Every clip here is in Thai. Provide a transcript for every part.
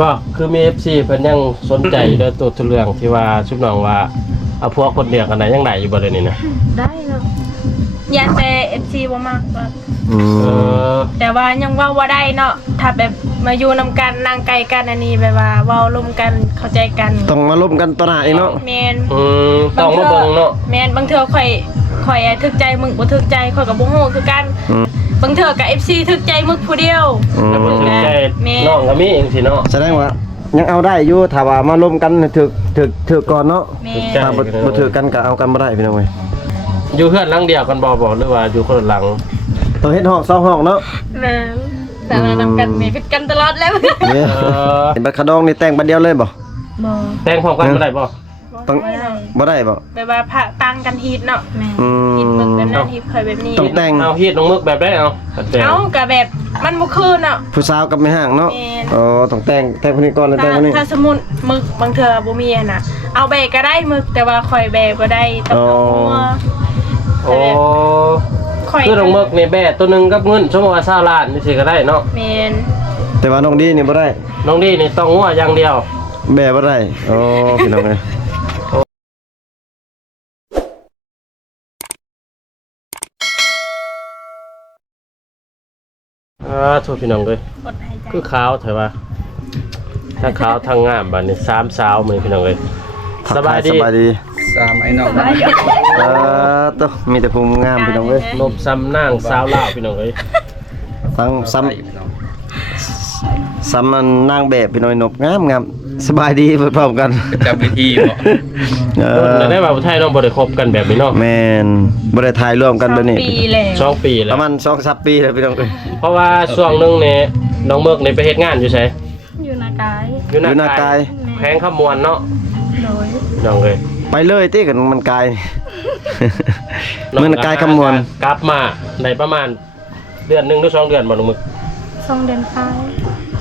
บ่คือมี FC เพิ่นยังสนใจเรื่องตัวเรื่องที่ว่าชุบน้องว่าเอาพวกคนเดียวกันได้ยังได้อยู่บ่เดี๋ยวนี้นะ ได้เนาะยันแต่ FC บ่มากว่า เออ แต่ว่ายังเว้าบ่ได้เนาะถ้าแบบมาอยู่นำกันนั่งไกลกันอันนี้แบบว่าเว้าร่วมกันเข้าใจกัน ต้องมาล้มกันต่อหน้าอีกเนาะ แม่น ต้องมาเบิ่งเนาะ แม่นบางเทื่อข่อยถึกใจมึงบ่ถึกใจข่อยก็บ่ฮู้คือกันบางเทื่อก็ FC ถึกใจมึกผู้เดียว แล้วบ่ถึงใจ แม่ น้องก็มีเองสิเนาะ แสดงว่ายังเอาได้อยู่ถ้าว่ามาล้มกันถึกก่อนเนาะ แม่ ถ้าบ่ถึกกันก็เอากันบ่ได้พี่น้องเว้ย อยู่เฮือนหลังเดียวกันบ่หรือว่าอยู่คนละหลัง ต้องเฮ็ดห้อง2ห้องเนาะ แม่แต่ว่านำกันมีผิดกันตลอดแล้ว เนี่ย เออ บัดขะดองนี่แต่งบัดเดียวเลยบ่ บ่ แต่งพร้อมกันบ่ได้บ่ ต้องบ่ได้บ่ แบบว่าพระต่างกันฮีดเนาะแม่ อืม ฮีดมึกแบบนั้นฮีดข่อยแบบนี้ ต้องแต่ง เอาฮีดน้องมึกแบบได้เอาแต่ง เอ้าก็แบบมันบ่คืนเนาะ ผู้สาวกับแม่ห้างเนาะ แม่น อ๋อต้องแต่งคนนี้ก่อนแล้วแต่งคนนี้ ถ้าสมมุติมึกบางเทื่อบ่มีอะน่ะเอาแบกก็ได้มึกแต่ว่าข่อยแบกบ่ได้ต้องเอาหัว โอ้ ข่อย คือน้องมึกนี่แบะตัวหนึงกับเงินสมมุติว่า20ล้านนี่สิก็ได้เนาะ แม่น แต่ว่าน้องดีนี่บ่ได้ น้องดีนี่ต้องงัวอย่างเดียว แบ่บ่ได้อ๋อพี่น้องเอ้ย โทษพี่น้องเอ้ย อดหายใจ คือขาวเถอะว่าทั้งขาวทั้งงามบัดนี้3สาวมื้อพี่น้องเอ้ยสบายดี สบายดี สามไอ้น้อง ตัวมีแต่ภูมิงามพี่น้องเอ้ย นบซ้ำนางสาวลาวพี่น้องเอ้ย ทั้งซ้ำมันนางแบบพี่น้อยนบงามสบายดีพร้อมๆกัน จับวิธีบ่ แต่ได้ว่าไทยน้องบ่ได้คบกันแบบนี้เนาะ แม่นบ่ได้ถ่ายร่วมกันแบบนี้ ปีแล้ว 2 ปีแล้ ป ว ระมาณ2-3 ปีแล้วพี่น้องเอ้ย เพราะว่าช่วงหนึงนี่น้องเมิกนี่ไปเฮ็ดงานอยู่ไส อยู่นากาย อยู่ อยู่หน้ากาย แพงขมวนเนาะ โดย พี่น้องเอ้ย ไปเลยติกันมันกาย มันกายคำมวณ กลับมาในประมาณเดือนหนึงหรือ2เดือนบ่น้องมึก 2 เดือนไป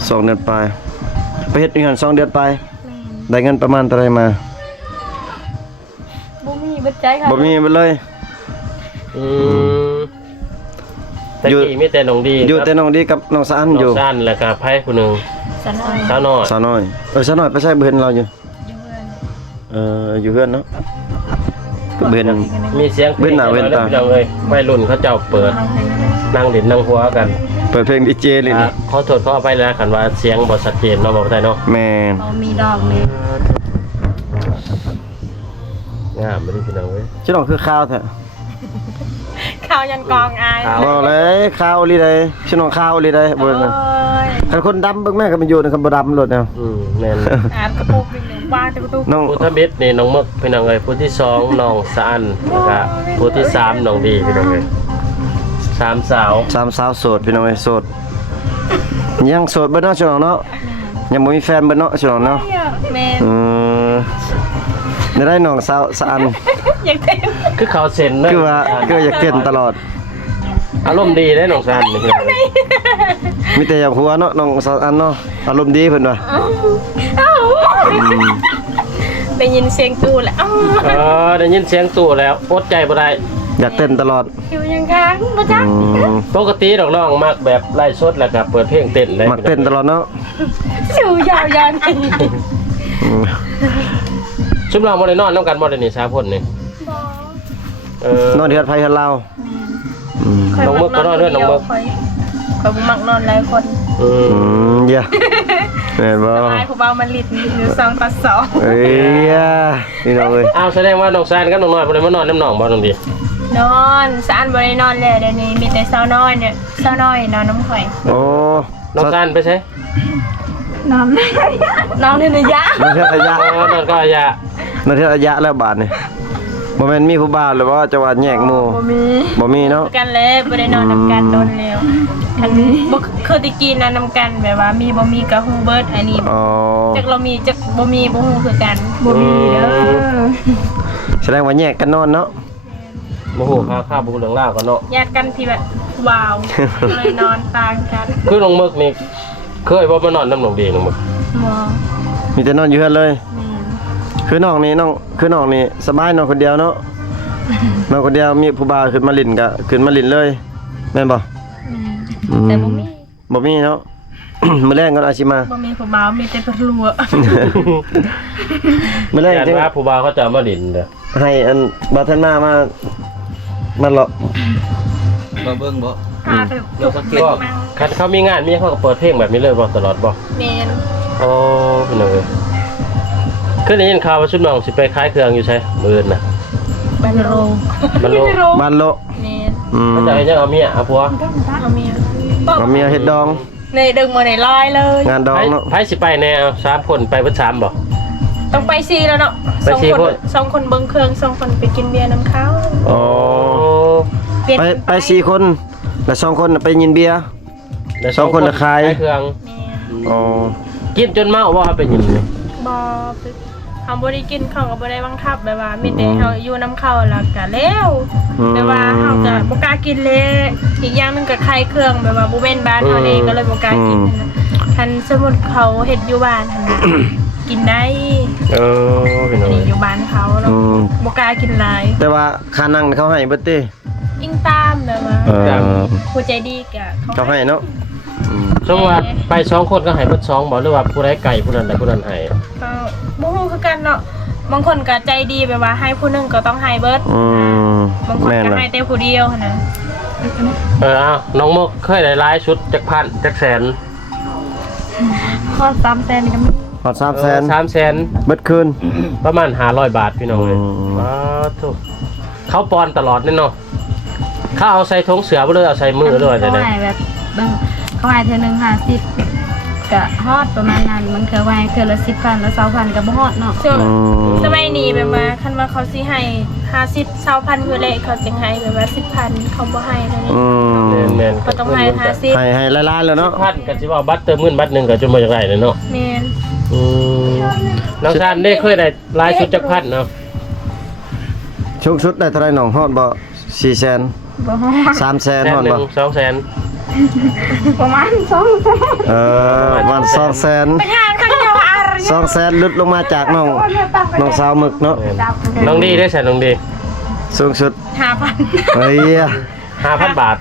2 เดือนไปไปเฮ็ดอยู่หั่น2 เดือนไป แม่น ได้เงินประมาณเท่าไหร่มา บ่มีเบิดใจค่ะ บ่มีไปเลย อืมแต่ อยู่ กี้มีแต่น้องดี อยู่แต่น้องดีกับน้องสะอันอยู่ น้องซ่านแล้วก็ไผผู้หนึง สนอย สาวน้อย สาวน้อยสาวน้อยไปใช้เบิ่นเราอยู่ อยู่เพื่อนอยู่เฮือนเนาะก็เบิ่น มีเสียงพลง เว้นหน้าเว้นตา พี่น้องเอ้ยวัยรุ่นเขาเจ้าเปิดนั่งเล่นนั่งหัวกัน เปิดเพลงดีเจเลย อ่า นี่ ขอโทษขออภัยแล้วคันว่าเสียงบ่ชัดเจนเนาะบ่ได้เนาะ แม่น เรามีดอกเลย งามบ่ได้พี่น้องเอ้ย ชื่อน้องคือข้าวแท้ ข้าวยันกองอาย ข้าว บ่เลยข้าวอีหลีใดชื่อน้องข้าวอีหลีใดเบิ่งน่ะ ย คันคนดำเบิ่งแม่ก็มันอยู่ในคันบ่ดำโลดแนว แม่น อ่านกระปุกนึงว่าจะกระตุก น้อง ผู้ทมิตรนี่น้องมึกพี่น้องเอ้ยผู้ที่2น้องสะอันแล้วก็ผู้ที่3น้องดีพี่น้องเอ้ย3สาว สามสาวโสดพี่น้องเอ้ยโสดยังโสดเบิ่เนาะชื่อน้องเนาะยังบ่มีแฟนเบิ่เนาะชื่อน้องเนาะ แม่น อืมได้น้องสาวสะอัน อยากเต้น คือเขาเซ็นเนอะ คืออยากเต้นตลอด อารมณ์ดีเด้น้องสะอันนี่พี่น้องเอ้ย มีแต่อยากหัวเนาะน้องสะอันเนาะอารมณ์ดีเพิ่นว่า เอ้าได้ยินเสียงตู้แล้ว ได้ยินเสียงตู่แล้วอดใจบ่ได้ อยากเต้นตลอด อยู่ยังค้างบ่จัก ปกติน้องๆมักแบบไล่สดแล้วก็เปิดเพลงเต้นได้ มักเต้นตลอดเนาะ อยู่ยาวยาวนี่ อืม ชุมเราบ่ได้นอนนํกันบ่ได้นี่3คนนี่ นอนเฮือนไผเฮือนลาวอืม น้องมึกก็นอนด้วยน้องมึก ข่อยบ่มักนอนหลายคน อืม เหี้ยแม่นบ่ ตายผู้เบามันลิดอยู่2ต่อ2 เอ้ยนี่น้องเอ้ย อ้าวแสดงว่าน้องซานกับน้องน้อยบ่ได้มานอนน้ำหนองบ่น้องดี นอนสานบ่ได้นอนแล้วเดี๋ยวนี้มีแต่สาวน้อยเนี่ยสาวน้อยนอนน้ำข่อย โอ้ น้องซานไปใช้ นอนนอนในยะ นอนเทื่อระยะ นอนก็อย่าน อนเทื่อระยะแล้วบาดนี่บ่แม่นมีผู้บ่าวหรือว่าจะว่าแยกหมู่ บ่มี บ่มีเนาะ กันแล้วบ่ได้นอนนำกันโดนแล้วคันบ่เคยได้กินนำกันแบบว่ามีบ่มีก็ฮู้เบิดอันนี้ อ๋อ จักเรามีจักบ่มีบ่ฮู้คือกันบ่มีเด้อ แสดงว่าแยกกันนอนเนาะ โมโหข้าบูเรื่องล่าวกันเนาะ ญาติกันที่แบบว้าวเลยนอนต่างกัน คือน้องมึกนี่เคยบ่มานอนน้ำหนองดีน้องมึก บ่ มีแต่นอนอยู่เฮือนเลย แม่น คือน้องนี่สบายนอนคนเดียวเนาะนอนคนเดียวมีผู้บ่าวขึ้นมาลิ้นก็ขึ้นมาลิ้นเลยแม่นบ่ แต่บ่มี บ่มีเนาะ มื้อแรกก็อาชิมา บ่มีผู้บ่าวมีแต่ปลัว มื้อแรก ยัน จัง ว่าผู้บ่าวเขาจะเอามาดินเด้อ ให้อันบาทันมาเลาะ มาเบิ่งบ่ หาแต่จุก ก็คันเขามีงานมีเขาก็เปิดเพลงแบบนี้เลยบ่ตลอดบ่ แม่น อ๋อพี่น้องเอ้ยคือได้ยินข่าวว่าชุดน้องสิไปขายเครื่องอยู่ใช่มื้ออื่นน่ะ บันโรง มันโล บ้านโละ แม่น เขาจะให้ยังเอาเมียเอาผัว เอาเมีย เอาเมียเฮ็ดดอง ในดึงมาในลอยเลย งานดองเนาะ ไผสิไปแน่เอา3คนไปเบิด3บ่ ต้องไปซีแล้วเนาะ ไปสี่คน สองคนเบิ่งเครื่อง2คนไปกินเบียร์น้ำเขา อ๋อ เปลี่ยน ไป4คนแล้ว2คนน่ะไปยินเบียร์ แล้ว สองคนน่ะขาย เครื่อง แม่ อ๋อ กินจนเมาบ่ครับเป็นหยังนี่ บอเฮาบ่ได้กินข้าวก็บ่ได้บังคับแบบว่ามีแต่เฮาอยู่น้ำเข้าแล้วก็แล้วแบบว่าเฮาก็บ่กล้ากินเลยอีกอย่างหนึงก็ไข่เครื่องแบบว่าบ่แม่นบ้านเฮาเองก็เลยบ่กล้ากินนะคันสมมุติเขาเฮ็ดอยู่บ้านหั่นน่ะกินได้ เออพี่น้อง นี่ เอ้ย อยู่บ้านเขาแล้วบ่กล้ากินหลาย แต่ว่าค่านั่งเขาให้เบิดติ อิงตามแบบว่า ผู้ใจดีกะ เขาให้เนาะ สมมุติว่าไป2คนก็ให้เบิด2บ่หรือว่าผู้ใดไก่ผู้นั้นใดผู้นั้นให้ ก็บ่ฮู้คือกันเนาะบางคนก็ใจดีแบบว่าให้ผู้หนึงก็ต้องให้เบิด บางคน แม่น ก็ น่ะ ให้แต่ผู้เดียวหั้นนะ เอาน้องมกเคยได้หลายชุดจักพันจักแสน ข้อ3แสนก็มี ฮอด300,000 300,000 เบิดคืน ประมาณ500 บาทพี่น้องเอ้ย อืม ว้าวทุกเขาปอนตลอดแน่เนาะเขาเอาใส่ถุงเสือบ่เลยเอาใส่มือเลยจังได๋ เขาให้แบบบางเขาให้เธอหนึ่ง50กะฮอดประมาณนั้นมันเคยไว้เคยละ10,000ละ20,000ก็บ่ฮอดเนาะ ช่วงสมัยนี้แบบว่าคันว่าเขาสิให้50 20,000คือแหละเขาจึงให้แบบว่า 10,000เขาบ่ให้เท่านี้ แม่นๆ เขาต้องให้50 ให้หลายๆแล้วเนาะ พันก็สิว่าบัตรเติมเงินบัตรหนึงก็จะบ่จักได้เลยเนาะ แม่น อืมน้องซานได้เคยได้หลายชุดจักพันเนาะ ชุกชุดได้เท่าไหร่น้องฮอดบ่400,000 บ่ฮอด 300,000 แสน ฮอด หนึ่ บ่ ง2แสน ประมาณ200,000 ประมาณ200,000 ไปหาข้างเดียวอะไร 200,000หลุดลงมาจากน้องสาวหมึกเนาะ น้องดีได้แสนน้องดี สูงสุด 5,000 เฮ้ย 5,000 บาท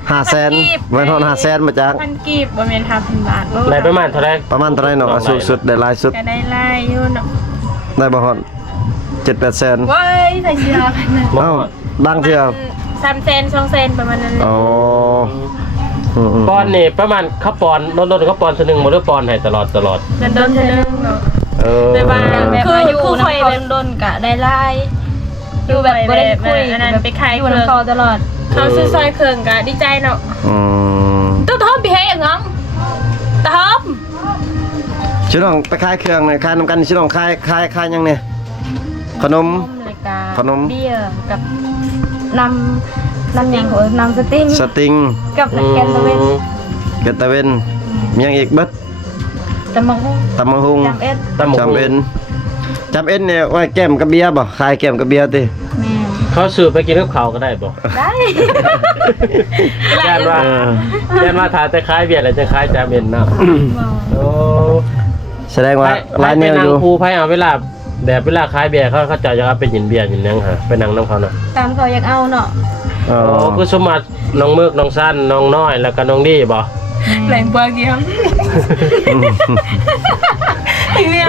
500,000ไว้ฮอด500,000มาจาก พันกีบบ่แม่น5,000 บาท ได้ประมาณเท่าไหร่ ประมาณเท่าไหร่เนาะสูงสุดได้หลายสุด ก็ได้หลายอยู่เนาะ ได้บ่ฮอด 7-8 แสน เว้ยใส่เสื้อกันนะ เอ้าบางเทื่อ 3แสน2แสนประมาณนั้น อ๋อ ปอนนี่ประมาณเขาปอนโดนๆเขาปอนซะหนึงบ่หรือปอนให้ตลอด โดนเท่านึงเนาะ เออ แบบว่า แบบว่าอยู่นำเขาดนกะได้หลายอยู่แบบบ่ได้คุย อันนั้นไปขาย อยู่ เครื่อง นำเขาตลอด เขาซื้อซอยเครื่องก็ดีใจเนาะ อืม ตู้ทอมพี่เฮ็ดงั้งตะทอม ชิน้องไปขายเครื่องหน่อยขายนำกันชิน้องขายยังเนี่ยขนม รายการ ขนม เบียร์กับน้ำหยังนำสติ้ง สติง กับนักแกนตะเวน เกตตะเวนมีหยังอีกเบิด ตะมังฮุ ตำบักหุ่ง จำเอ็ด ตำหมู จำเอ็นจำเอ็นเนี่ยไว้แก้มกับเบียร์บ่ขายแก้มกับเบียร์ติ แม่ เขาซื้อไปกินกับข้าวก็ได้บ่ ได้ ย่านว่าย่านว่าถ้าจะขายเบียร์แล้วจะขายจาเม็นเนาะโอ้ แสดงว่าหลายแนวอยู่ ครูไผเอาเวลาแบบเวลาขายเบียร์เขาจะเอาไปกินเบียร์กินหยังฮะไปนั่งนำเขาน่ะ ตามเขาอยากเอาเนาะ อ๋อ โอ้คือสมมาน้องมึกน้องสั้นน้องน้อยแล้วก็น้องดีบ่ แหล่งเบอร์เกียม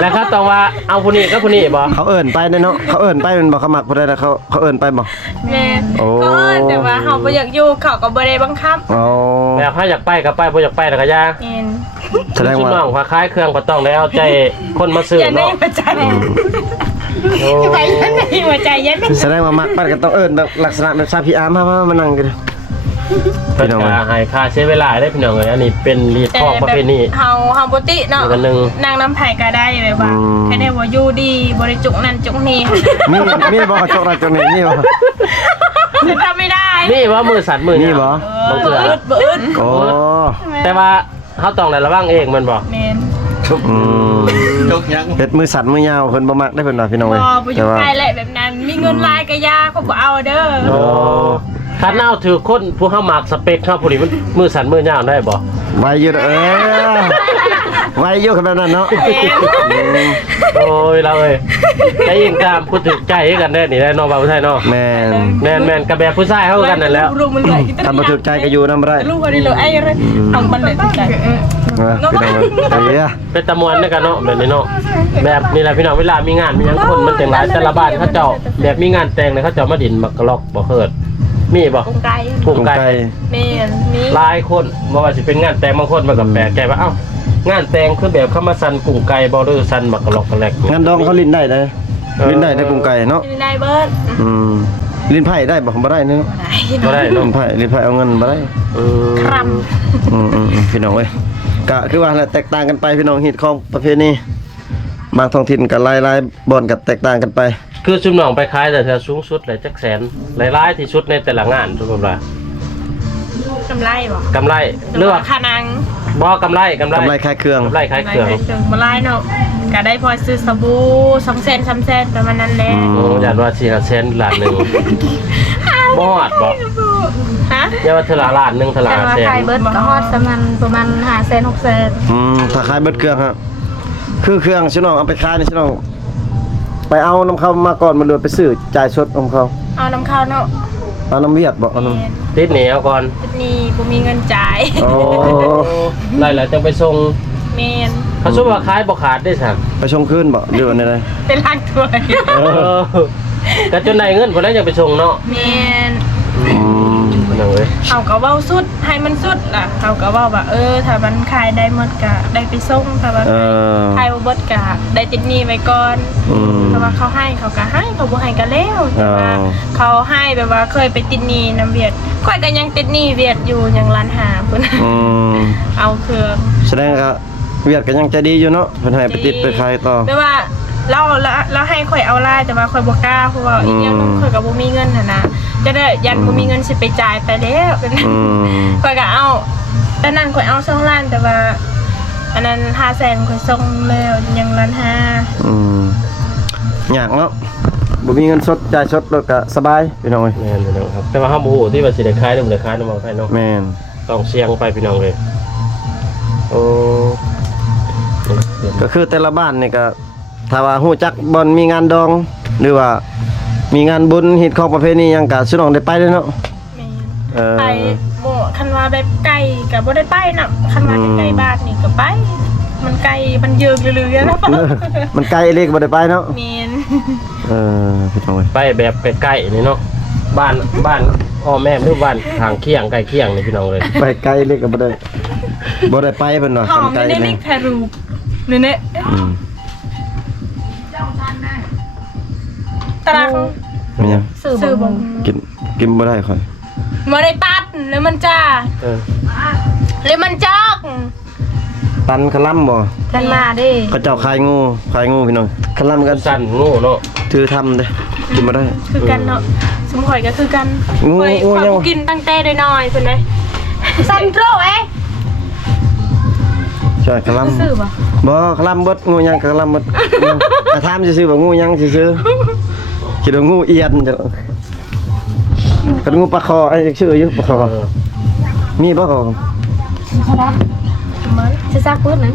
แล้วเขาต้องว่าเอาผู้นี้กับผู้นี้บ่ เขาเอิ้นไปเนาะเขาเอิ้นไปมันบ่เขามักบ่ได้แล้วเขาเอิ้นไปบ่ แม่ โอ้ ก็แต่ว่าเฮาบ่อยากอยู่เขาก็บ่ได้บังคับ อ๋อ แบบถ้าอยากไปก็ไปบ่อยากไปแล้วก็อย่า แม่น แสดง ชุด ว่า น้องพาขายเครื่องก็ต้องได้เอาใจคนมาซื้อ อย่าได้ เนาะ หัวใจ โอ้ ไปยันในหัวใจยัน แสดงว่ามักมันก็ต้องเอิ้นแบบลักษณะแบบซาพีอาร์มานั่งกัน เพิ่นก็ให้ค่าใช้เวลาได้พี่น้องเอ้ยอันนี้เป็นรีด แต่ ทองประ แบบ เพณี เฮาบ่ติเนาะ อีกอันหนึ่ง นางน้ำไผก็ได้แบบว่าแค่ได้ว่าอยู่ดีบ่ได้จุกนั่นจุกนี่ มีบ่จกราจกนี่มีบ่ จะทำไม่ได้ นี่ว่ามือสั่นมือ นี่บ่ บางเทื่อ บ่อึด โอ้ แต่ว่าเขาต้องได้ระวังเองแมันบ่ แม่น อืม ยกยัง เฮ็ดมือสั่นมือยาวเพิ่นบ่มักได้เพิ่นว่าพี่น้องเอ้ย บ่อยู่ใกล้แหละแบบนั้น มีเงินลายก็ยาเขาบ่เอาเด้อ โอ้คันเอาถือคนผู้เฮามักสเปคเฮาผู้นี้มันมือสั่นมือยาวได้บ่ ไว้อยู่เด้อ ไว้อยู่ขนาดนั้นเนาะ โอ้ยเราเอ้ยใจยิงตามพูดถึงใจกันได้นี่ได้เนาะบ่าวไทยเนาะ แม่น แม่นกับแบบผู้ชายเฮากันนั่นแหล้ว ลูกมันเลย ทำบ่ถูกใจก็อยู่นำบ่ได้ ลูกคนนี้เลยไอ้อะไรทำมันเลยตั้งใจ พี่น้องเอ้ย เป็นตะมวนด้วยกันเนาะแบบนี้เนาะแบบนี่แหละพี่น้องเวลามีงานมีหยังคนมันจังหลายแต่ละบ้านเขาเจ้าแบบมีงานแต่งเนี่ยเขาเจ้ามาดินมักกะลอกบ่เคิดมีบ่ กงไก่ กลุ่มไก่ เมนมี หลายคนบ่ว่าสิเป็นงานแต่งบางคนมันก็แปลกใจว่าเอ้างานแต่งคือแบบเขามาสั่นกลุ่มไก่บ่หรือสั่นมักกะลอกกันแลก งานดองเขาลิ้นได้เลยลิ้นได้ในกรุงไก่เนาะ กินได้เบิร์ด ลิ้นไผ่ได้บ่บ่ได้เนาะ บ่ได้ ลิ้ เนาะ นไผ่เอาเงินบ่ได้ ครัม พี่น้องเว้ยก็คือว่าแตกต่างกันไปพี่น้องฮิตของประเภทนี้บางท้องถิ่นก็หลายๆบ่อนก็แตกต่างกันไป คือชุมน้องไปขายแต่เธอสูงสุดเลยจักแสนหลายๆที่สุดในแต่ละงานทุกคนว่าก ำไรบ่ กำไรหรือว่า คานัง บ่กำไร กำไรขายเครื่อง กำไรขายเครื่อง มาไล่เนาะก็ได้พอซื้อสบู่2เซน3เซนประมาณนั้นแหละ โอ้ยันว่า4-5แสนล้านหนึงบ่ฮอดบ่ ฮะ อย่าว่าเทอละล้านหนึงเทอละ แต่ว่า 5แสน ขายเบิดก็ฮอดประมาณ500,000 600,000 ถ้าขายเบิดเครื่องฮะคือเครื่องชิน้องเอาไปขายนี่ชิน้องไปเอาน้ำเข้ามาก่อนมาเลยไปซื้อจ่ายสดของเขา เอาน้ำข้าวเนาะ เอาน้ำเวียดบ่เอาน้ำ ติดหนีเอาก่อน นี่บ่มีเงินจ่าย โอ้ ได้แล้วจังไปส่ง เมน เขาสู้ว่าขายบ่ขาดได้สั่ง ไปชงคืนบ่หรือว่าได เป็นล้างถ้วย ก็จนได้เงินพุ่นแล้วยังไปส่งเนาะ เมน มันเอาเว้ย เขาก็เว้าสุดให้มันสุดล่ะเขาก็เว้าว่าถ้ามันขายได้หมดก็ได้ไปส่งถ้าว่าขายบ่เบิดก็ได้ติดหนี้ไว้ก่อนแต่ว่าเขาให้เขาก็ให้เขาบ่ให้ก็แล้วแต่ว่าเขาให้แบบว่าเคยไปติดหนี้น้ำเวียดข่อยก็ยังติดหนี้เวียดอยู่ยังล้านหาพุ่น เอาเครื่อง แสดงก็เวียดก็ยังใจดีอยู่เนาะเพิ่นให้ไปติดไปขายต่อ แปลว่าเราให้ข่อยเอาไล่แต่ว่าข่อยบ่กล้าเพราะว่าอีกอย่างหนึงข่อยก็บ่มีเงินหั่นนะจะได้ยันบ่มีเงินสิไปจ่ายไปแล้วข่อยก็เอาแต่นั้นข่อยเอา2ล้านแต่ว่าอันนั้น500,000ข่อยส่งแล้วยังล้านห้า อยากเนาะบ่มีเงินสดจ่ายสดแล้วก็สบายพี่น้องเอ้ย แม่นพี่น้องครับแต่ว่าเฮาบ่ฮู้ที่ว่าสิได้ขายหรือบ่ได้ขายนำเอาไทยเนาะ แม่น ต้องเสี่ยงไปพี่น้องเลยโอ้ ก็คือแต่ละบ้านนี่ก็ถ้าว่าฮู้จักบ่อนมีงานดอง หรือว่ามีงานบุญฮิตของประเพณีหยังก็สิน้องได้ไปเลยเนาะ แม่ เ ไปบ่คันว่าแบบไกลก็บ่ได้ไปน่ะคันว่าใกล้ๆบ้านนี่ก็ไป มันไกลมันเยิงเรื่อยๆแล้วป่ะ มันไกลเล็กบ่ได้ไปเนาะ แม่น พี่น้องเอ้ย ไปแบบใกล้ๆนี่เนาะบ้านพ่อแม่หรือบ้านทางเคียงใกล้เคียงนี่พี่น้องเลย ไปไกลเล็กก็บ่ได้ไปเพิ่นว่า หอม ไกล ไม่ได้ นี่ นิกแทรูปนี่เนี่ยตาราง มีหยัง ซื้อ ซื้อ บ่ บ่ กินบ่ได้ค่อย บ่ได้ตัดแล้วมันจ้า เออ แล้วมันจอก ตันคลำบ่ ท่านมาเด้ เขาเจ้าขายงูพี่น้องคลำกัน สั้นงูเนาะ ถือทำเด้กินบ่ได้ คือกันเนาะสมข่อยก็คือกัน งู ข่อย งูยังวะ กินตั้งแต่น้อยๆเพิ่นเลยซันโตรใช่คลำ ซื้อบ่ บ่คลำเบิดงูยังคลำเบิดแต่ถามซื่อๆว่างูยังซื่อๆคิดว่างูเอียนจ้ะกันงูปลาคอไอ้ชื่ออยู่ปลาคอมีบ่คอ สิซักปื้ดนะ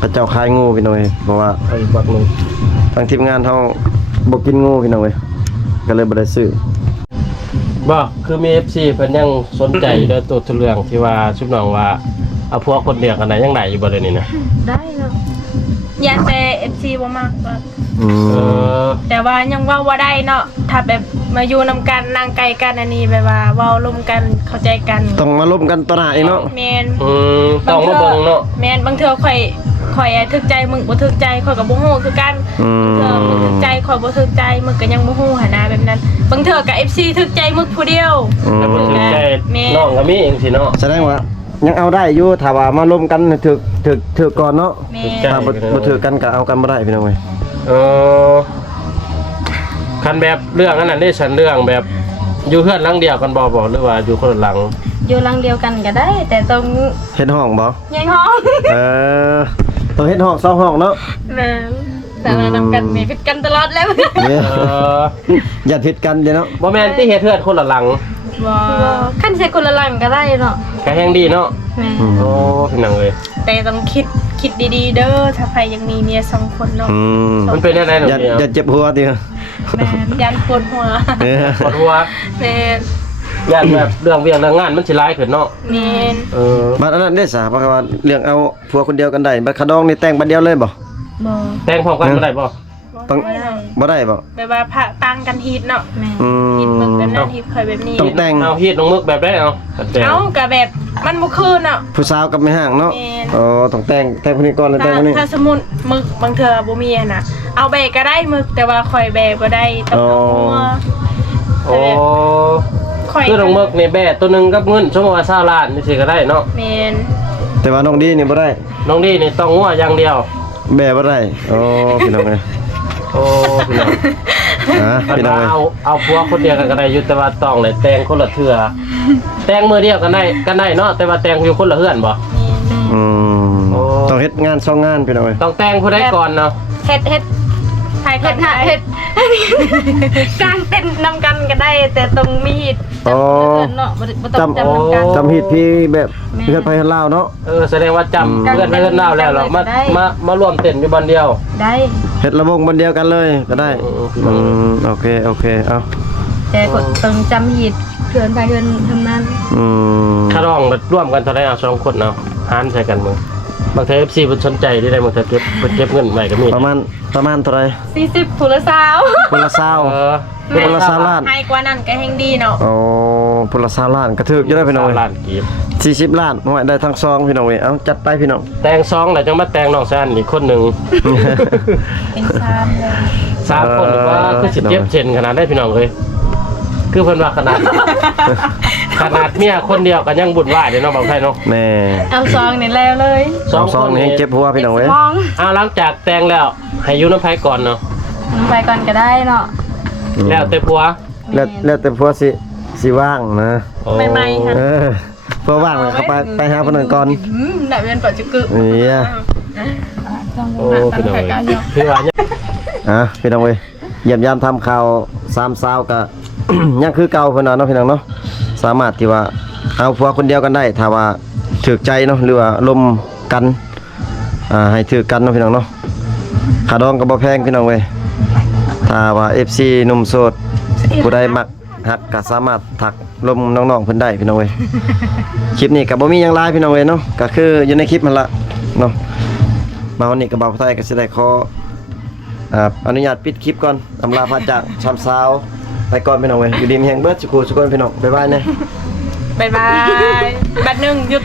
พระเจ้าขายงูพี่น้อยเพราะว่า ไอ้บักหนึง ทางทีมงานเฮาบ่กินงูพี่น้อยก็เลยบ่ได้ซื้อ บ่คือมี FC เพิ่นยังสนใจเรื่องตัวเรื่องที่ว่าชุบน้องว่าเอาพวกคนเดียวกันได้ยังไดอยู่บ่เดี๋ยวนี้นะ ได้เนาะ ยันแต่ FC บ่มากว่า เออ แต่ว่ายังเว้าบ่ได้เนาะถ้าแบบมาอยู่นำกันนางไกลกันอันนี้แบบว่าเว้าร่วมกันเข้าใจกัน ต้องมาล้มกันต่อหน้าอีกเนาะ แม่น ต้องมาเบิ่งเนาะ แม่นบางเทื่อข่อยถึกใจมึงบ่ถึกใจข่อยก็บ่ฮู้คือกันเทื่อมึงถึกใจข่อยบ่ถึกใจมึงก็ยังบ่ฮู้หั่นนะแบบนั้นบางเทื่อก็ FC ถึกใจมึงผู้เดียว แต่บ่ถึงใจน้องก็มีจังซี่เนาะ แสดงว่ายังเอาได้อยู่ถ้าว่ามาล้มกันถึกก่อนเนาะ แม่ ใช่ ถ้าบ่ถือกันก็เอากันบ่ได้พี่น้องเอ้ย เออคันแบบเรื่องนั้นได้ฉันเรื่องแบบอยู่เฮือนหลังเดียวกันบ่หรือว่าอยู่คนละหลัง อยู่หลังเดียวกันก็ได้ แต่ต้อง เฮ็ดห้องบ่ ยังห้อง ต้องเฮ็ดห้อง2ห้องเนาะ แม่น แต่เรานำกันมีผิดกันตลอดแล้ว เนี่ย เออ อย่าผิดกันเด้เนาะ บ่แม่นที่เฮ็ดเฮือนคนละหลัง บ่ ขั้นใช้คนละหลังก็ได้เนาะ ก็แฮงดีเนาะ แม่ โอ้พี่น้องเอ้ย แต่ต้องคิด คิดดีๆเด้อถ้าใครยังมีเมีย2คนเนาะ มันเป็นยังไงหนู อย่า เนี่ย อย่าเจ็บหัวติ แม่น ยันปวดหัว เออ ปวดหัว แม่น ย่านแบบเรื่องเวียงเรื่องงานมันสิร้ายขึ้นเนาะ แม่น บัดอันนั้นได้สาเพราะว่าเรื่องเอาผัวคนเดียวกันได้บัดขะดองนี่แต่งบัดเดียวเลยบ่ บ่ แต่งพร้อมกันบ่ได้บ่ ต้อง บ่ได้ บ่ได้บ่ แบบว่าพระปังกันฮีดเนาะ แม่น อื ฮีด ม มึงแบบนั้นฮีดเคยแบบนี้ ต้องแต่ง เอาฮีดลงมึกแบบได้เอาแต่ง เอ้าก็แบบมันบ่คืนเนาะ ผู้สาวกับไม่ห่างเนาะ แม่น อ๋อต้องแต่งคนนี้ก่อนแล้วแต่งคนนี้ ถ้าสมมุติมึกบางเทื่อบ่มีอะนะเอาแบกก็ได้มึกแต่ว่าคอยแบกบ่ได้ต้องเอาหัว โอ้ คอย คือลงมึกนี่แบ่ตัวหนึงกับเงินชั่วโมงละ20ล้านนี่สิก็ได้เนาะ แม่น แต่ว่าน้องดีนี่บ่ได้ น้องดีนี่ต้องงัวอย่างเดียว แบ่บ่ได้อ๋อพี่น้องเอ้ย โอ้พี่น้อง มัน พี่น้อง ว่า เอ้ย เอาผัวคนเดียวกันก็ได้อยู่แต่ว่าต้องเลยแต่งคนละเทื่อแต่งมือเดียวกันได้เนาะแต่ว่าแต่งอยู่คนละเฮือนบ่ อืม โอ้ ต้องเฮ็ดงาน2งานพี่น้องเอ้ย ต้องแต่งผู้ใดก่อนเนาะ เฮ็ดใคร เฮ็ดหาเฮ็ดกลางเต้นนำกันก็ได้ แต่ต้องมีด อ๋อ เพิ่นเนาะบ่ต้องจำนำกัน จำผิดพี่แบบเพื่อนไปเฮือนลาวเนาะ แสดงว่าจำเพื่อนไปเพื่อนเล่าแล้วเรามาร่วมเต้นอยู่บ้านเดียว ได้ เฮ็ดระวงบนเดียวกันเลยก็ได้ อืม โอเคเอา แต่ก็ต้องจำหีดเพื่อนไปเพื่อนทำนั้น อืม ถ้าร้องร่วมกันเท่าไหร่เอา2คนเอาหารใส่กันมึงบางที FC เพิ่นสนใจได้บางทีเก็บเงินไว้ก็มี ประมาณเท่าไหร่ 40ผู้ละสาว คนละ20 เออ คนละ20ล้าน ให้กว่านั้นก็แฮงดีเนาะ โอ้คนละ20ล้านกระถึกอยู่ได้พี่น้อง ล้านกีบ 40ล้านหน่วยได้ทั้งซองพี่น้องเว้ยเอาจัดไปพี่น้อง แต่ง2แล้วจังมาแต่งน้องแซนอีกคนหนึง เป็นชามเลย 3คนนี่ว่าคือสิเจ็บเช่นขนาดได้พี่น้องเอ้ยคือเพิ่นว่าขนาด ขนาดเมียคนเดียวก็ยังบุญไหวเลยเนาะบางไทยเนาะ แน่ เอาซองนี่แล้วเลย ซองนี่ให้เจ็บหัวพี่น้องเว้ย มอง เอาหลังจากแต่งแล้วให้อยู่น้ำไผก่อนเนาะ ไปก่อนก็ได้เนาะ แล้วแต่ผัว แล้วแต่พวกสิว่างนะ โอ้ ใหม่ๆค่ะ เออพอว่างแล้วเขาไปหาคนอื่นก่อน ได้เวียนปัจจุกึ นี่อ่ะ โอ้พี่น้องเอ้ยคือว่าเนี่ย พี่น้องเว้ยเยี่ยมยามทำข่าว3สาวก็ ยังคือเก่าเพิ่นน่ะเนาะพี่น้องเนาะสามารถที่ว่าเอาผัวคนเดียวกันได้ถ้าว่าถูกใจเนาะหรือว่าลมกันให้ถูกกันเนาะพี่น้องเนาะค่าดองก็บ่แพงพี่น้องเว้ยถ้าว่า FC หนุ่มโสดผู้ใดมักฮักก็สามารถทักลมน้องๆเพิ่นได้พี่น้องเว้ย คลิปนี้ก็บ่มีหยังหลายพี่น้องเว้ยเนาะก็คืออยู่ในคลิปมันละเนาะมาวันนี้ก็บ่าวไทยก็สิได้ขออนุญาตปิดคลิปก่อนอำลาพาจากชามสาวไปก่อนพี่น้องเว้ยอยู่ดีมีแฮงเบิดสุขสุขคนพี่น้องบ๊ายบายนะ บ๊ายบายบัดหนึงหยุด